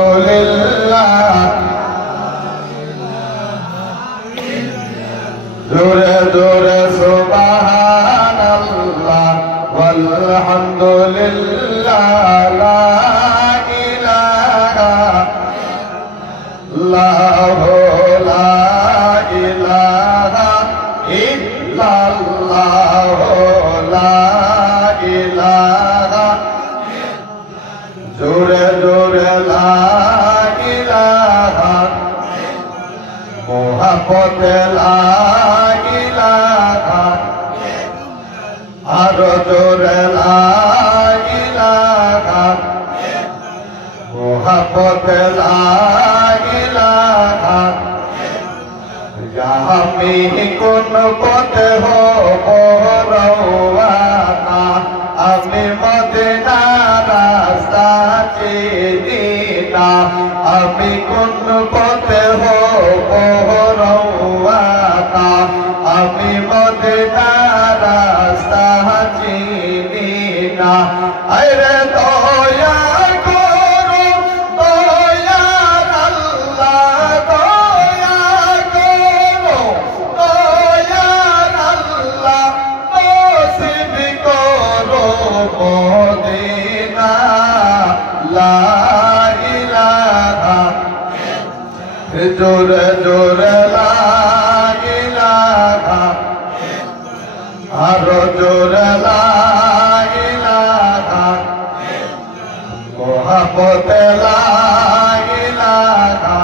আলহামদুলিল্লাহ জোরে জোরে সুবহানাল্লাহ আলহামদুলিল্লাহ লা ইলাহা ইল্লাল্লাহু লা ইলাহা ইল্লাল্লাহু লা ইলাহা জোরে জোরে লা ইলাহা মুহাব্বতে লা ইলাহা আরো জোরে লা ইলাহা মুহাব্বতে লা ইলাহা আমি কোন পথে হব রওয়ানা আমি মদিনার রাস্তা চিনি না আমি কোন পথে হব রওয়ানা আমি মদিনার রাস্তা চিনি না আরে দয়া করো দয়ার আল্লাহ দয়া করো দয়ার আল্লাহ নসিব করো মদিনা লা ইলাহা জোরে জোরে লা ইলাহা আরো জোরে লা ইলাহা মুহাব্বতে লা ইলাহা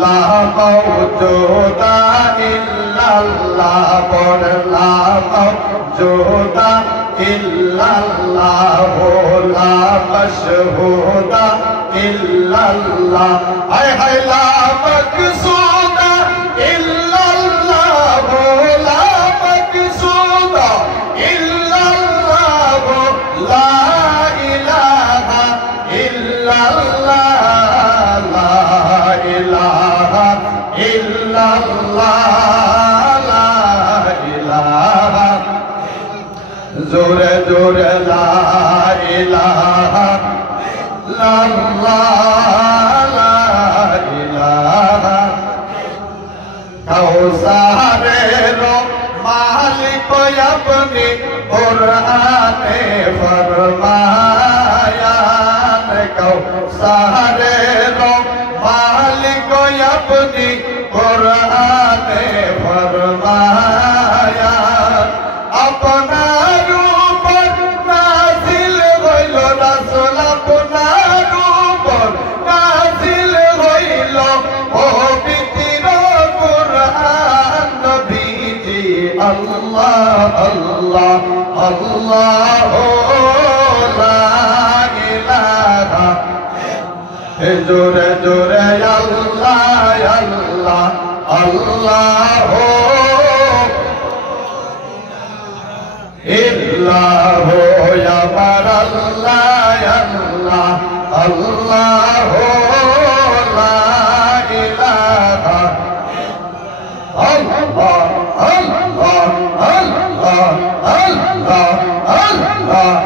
লা মাওজুদা ইল্লাল্লাহ পড় লা মাওজুদা ইল্লাল্লাহ লা মাশহুদা ইল্লাল্লাহ হায় হায় লা মাকসুদা ইল্লাল্লাহ লা মাকসুদা ইল্লাল্লাহ লা ইলাহা ইল্লাল্লাহ লা ইলাহা ইল্লাল্লাহ লা ইলাহা জোরে জোরে লা ইলাহা ইল্লাল্লাহ লা ইলাহা কাউসারের মালিক আপনি কুরআনে ফরমায়ান কাউসারের মালিক আপনি কুরআনে ফরমায়ান আপনার উপর নাযিল হইল রাসূল আপনার উপর নাযিল হইল পবিত্র কুরআন নবীজি আল্লাহ আল্লাহ আল্লাহ লা ইলাহা জোরে জোরে আল্লাহ আল্লাহ আল্লাহ ইল্লাহ আমার আল্লাহ আল্লাহ আল্লাহ লা ইলাহা আল্লাহ আল্লাহ আল্লাহ আল্লাহ আল্লাহ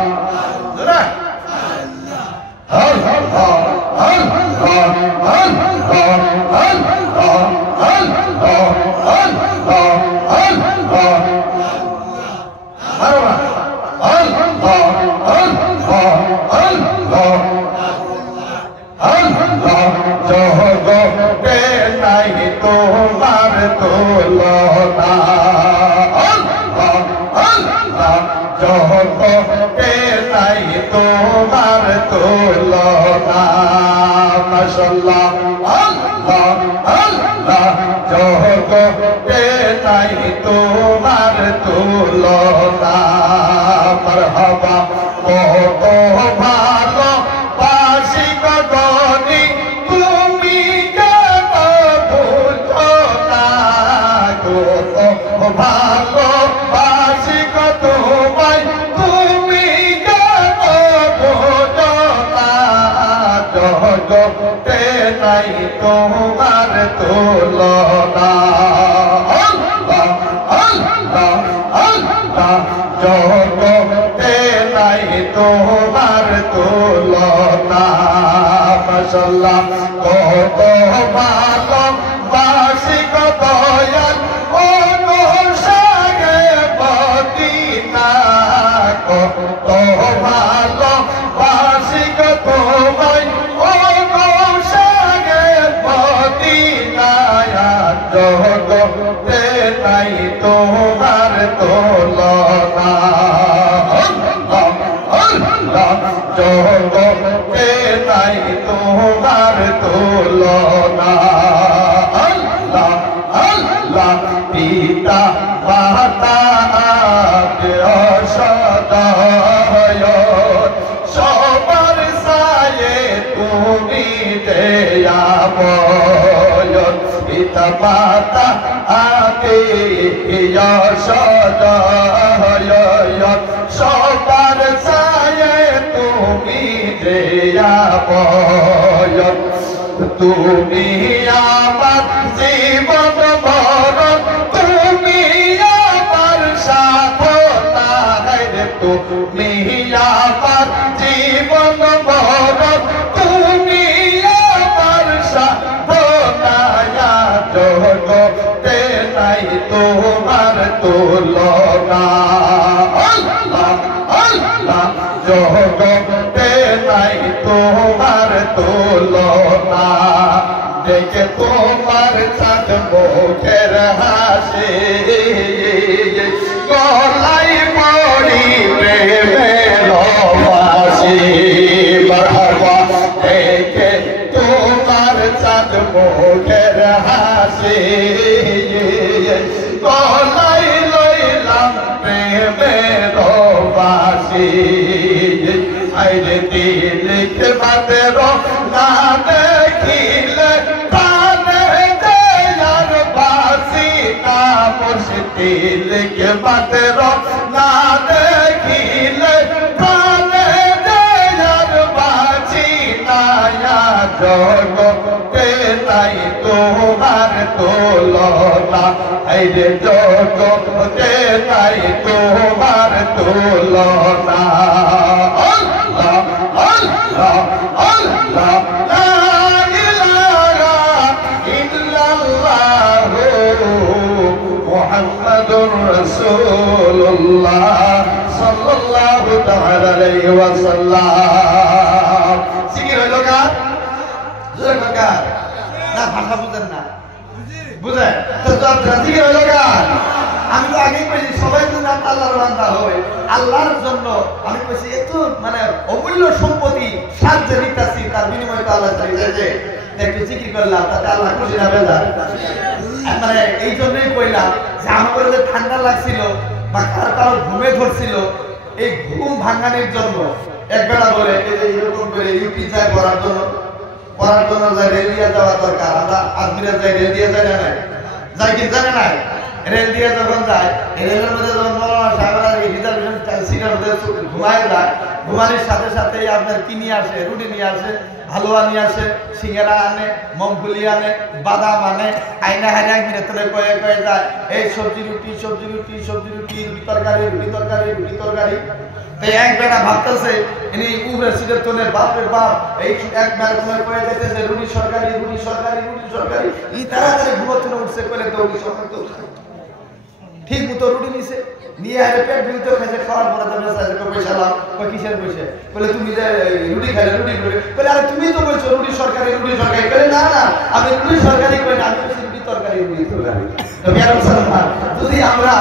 জগতে নাই তোমার তুলনা জগতে নাই তোমার তুলনা মাশাআল্লাহ আল্লাহ আল্লাহ জগতে নাই তোমার তুলনা মারহাবা কত ভালো বাসি গগনি তুমি কেন বুঝো না কত ভালো বাসি কত ভাই তুমি কেন বুঝো না জগতে নাই তোমার তুলনা আল্লাহ আল্লাহ আল্লাহ জগতে নাই তোমার তুলনা মাশাআল্লাহ কত ভালো বাসি কত দয়াল ও গো সাগে মদিনা কত ভালো বাসি কত ভাই ও গো সাগে মদিনা জগতে নাই তোমার তুলনা জগতে নাই তোমার তুলনা আল্লাহ আল্লাহ পিতা মাতা সদয় সবার সায়ে তুমি দেয়াময় পিতা মাতা আগে সদয় সবার সায়ে তুমি দেয়াময় তুমি আমার জীবন মরণ তুমি আমার সাধনা তুমি আমার জীবন মরণ তুমি আমার সাধনা জগতে নাই তোমার তুলনা আল্লাহ আল্লাহ জগতে নাই তোমার তুলনা দেখে তোমার চাঁদ মুখের হাসি গলায় পড়ি প্রেমের বাসি বাবা দেখে তোমার চাঁদ মুখের হাসি গলায় লইলাম প্রেমের বাসি আইরে দিলকে বাতের না দেখিলে প্রাণে দেয়ার বাসি না মুর্শিদিলকে বাতের না দেখিলে প্রাণে দেয়ার বাসি না জগতে নাই তোমার তুলনা আইরে জগতে নাই তোমার তুলনা আল্লাহ আল্লাহ আল্লাহ লা ইলাহা ইল্লাল্লাহ মুহাম্মাদুর রাসূলুল্লাহ সাল্লাল্লাহু তাআলা আলাইহি ওয়াসাল্লাম জিকির হলো কার জোরে কার না ভাষা বুঝেন না বুঝেন তো জিকির হলো কার আমি তো আগেই বলেছি সবাই তো না আল্লাহর বান্দা হবে আল্লাহর জন্য আমি বলছি এত মানে অমূল্য সম্পত্তি সাহায্য নিতেছি তার বিনিময়ে তো আল্লাহ চাইছে একটু জিকির করলাম তাতে আল্লাহ খুশি না বেজার মানে এই জন্যই কইলাম যে আমাদের যে ঠান্ডা লাগছিল বা কারো ঘুমে ধরছিল এই ঘুম ভাঙানোর জন্য একবেলা বলে এরকম করে ইউপি যায় পড়ার জন্য যায় রেল দিয়ে যাওয়া দরকার আমরা আজমিরে যাই রেল দিয়ে যাই না যাই কি জানে না রেল দিয়ে যখন যায় রেলের মধ্যে যখন মৌলানা সাহেবরা রিজার্ভেশন সিটের মধ্যে ঘুমায় যায় ঘুমানোর সাথে সাথেই আপনার কি নিয়ে আসে রুটি নিয়ে আসে হালুয়া নিয়ে আসে সিঙ্গারা আনে মমফুলি আনে বাদাম আনে আইনা হাইনা কিনে তোলে কয়ে কয়ে যায় এই সবজি রুটি সবজি রুটি সবজি রুটি রুটি তরকারি রুটি তরকারি রুটি তরকারি তো এক বেটা ভাবতেছে ইনি উপরে সিটের তোলে বাপরে বাপ এই এক বেলা তোমার কয়ে যেতেছে রুটি সরকারি রুটি সরকারি রুটি সরকারি এই তাড়াতাড়ি ঘুমোতে উঠছে কলে তো সকাল তো ঠিক মতো রুটি নিছে নিয়ে আরে পেট ভিতরে খেয়ে খাওয়ার পরে তো মেসেজ করে পয়সা লাও কই কিসের পয়সা বলে তুমি যে রুটি খাইলে রুটি বলে আরে তুমি তো বলছো রুটি সরকারি বলে না না আমি রুটি সরকারি কই না আমি বলছি রুটি তরকারি তো বিয়ার মুসলমান যদি আমরা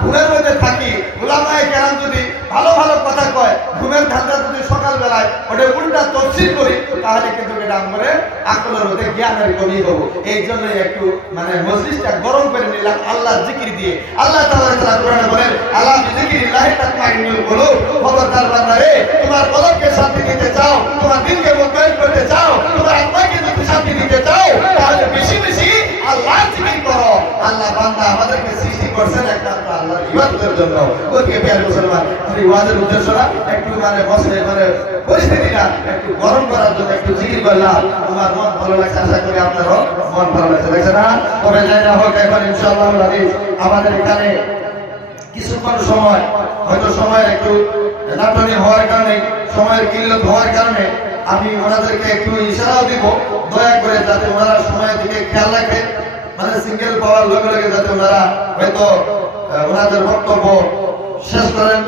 ঘুমের মধ্যে থাকি উলামায়ে কেরাম যদি ভালো ভালো কথা কয় ঘুমের ধান্দা যদি সকাল বেলায় ওটা উল্টা তফসির করি তাহলে কিন্তু এটা আমাদের আকলের মধ্যে জ্ঞানের কমি হবে এই জন্য একটু মানে মজলিসটা গরম করে নিলাম আল্লাহর জিকির দিয়ে আল্লাহ তাআলা কোরআনে বলেন আলা বিযিকিরিল্লাহি তাতমাইন্নুল কুলুব খবরদার বান্দা রে তোমার কলবকে শান্তি দিতে চাও তোমার দিলকে মুতমাইন করতে চাও তোমার আত্মাকে যদি শান্তি দিতে চাও তাহলে বেশি বেশি আল্লাহর জিকির করো আল্লাহ বান্দা আমাদেরকে সৃষ্টি করেছেন একমাত্র আল্লাহর ইবাদতের জন্য ওকে প্রিয় মুসলমান এই ওয়াজের উদ্দেশ্যটা একটু মানে বসে মানে পরিস্থিতিটা একটু গরম করার জন্য একটু জিকির করলাম আমার মন ভালো লাগছে আশা করি আপনারও মন ভালো লাগছে দেখছেন না তবে যাই না হোক এখন ইনশাআল্লাহ আমাদের এখানে কিছুক্ষণ সময় হয়তো সময় একটু নাটনি হওয়ার কারণে, সময়ের কিল্লত হওয়ার কারণে আমি ওনাদেরকে একটু ইশারাও দিব, দয়া করে যাতে ওনারা সময়ের দিকে খেয়াল রাখে, মানে সিঙ্গেল পাওয়ার লগে লগে যাতে ওনারা হয়তো ওনাদের বক্তব্য শেষ করেন।